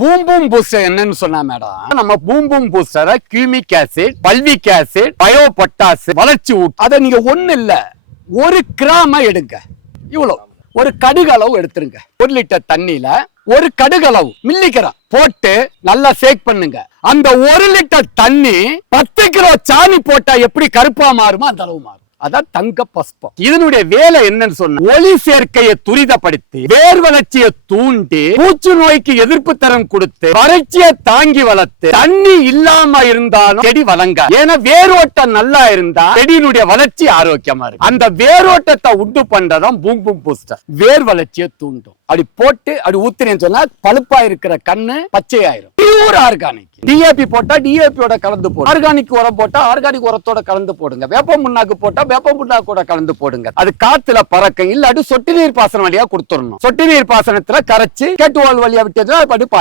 Boom boom booster என்னன்னு சொன்னா madam நம்ம boom boom பூஸ்டரை humic acid fulvic acid bio potash வளர்ச்சி ஊட்டு அதை நீங்க ஒண்ணு இல்ல ஒரு கிராம எடுங்க. இவ்வளவு. ஒரு கடுகளவு எடுத்துருங்க. ஒரு லிட்டர் தண்ணியில ஒரு கடுகளவு மில்லிகிராம் போட்டு நல்லா சேக் பண்ணுங்க. அந்த ஒரு லிட்டர் தண்ணி பத்து கிலோ சாணி போட்டா எப்படி கருப்பா மாறுமோ அந்த அளவு மாறும். அதான் தங்க பஸ்பம். இதனுடைய வேலை என்னன்னு சொன்னா ஒளி சேர்க்கையை துரிதப்படுத்தி வேர் வளர்ச்சியை தூண்டி பூச்சு நோய்க்கு எதிர்ப்பு தரம் கொடுத்து வறட்சியை தாங்கி வளர்த்து தண்ணி இல்லாம இருந்தாலும் செடி வளங்க. ஏன்னா வேரோட்டம் நல்லா இருந்தா செடியினுடைய வளர்ச்சி ஆரோக்கியமா இருக்கு அந்த வேரோட்டத்தை உண்டு பண்றதும் பூம் பூம் பூஸ்டர். வேர் வளர்ச்சியை தூண்டும். அப்படி போட்டு அப்படி ஊத்துறேன்னு சொன்னா பழுப்பா இருக்கிற கண்ணு பச்சையாயிரும். பியூர் ஆர்கானிக் டிஏபி போட்டா டிஏபியோட கலந்து போடும் ஆர்கானிக் உரம் போட்டா ஆர்கானிக் உரத்தோட கலந்து போடுங்க. வேப்ப முன்னாக்கு போட்டா வேப்ப முன்னாக்கோட கலந்து போடுங்க. அது காத்துல பறக்க இல்லாட்டி சொட்டு நீர் பாசனம் வழியா கொடுத்துடணும். சொட்டு நீர் பாசனத்துல கரைச்சு கேட்டுவால் வழியா விட்டதுன்னா அது பாட்டு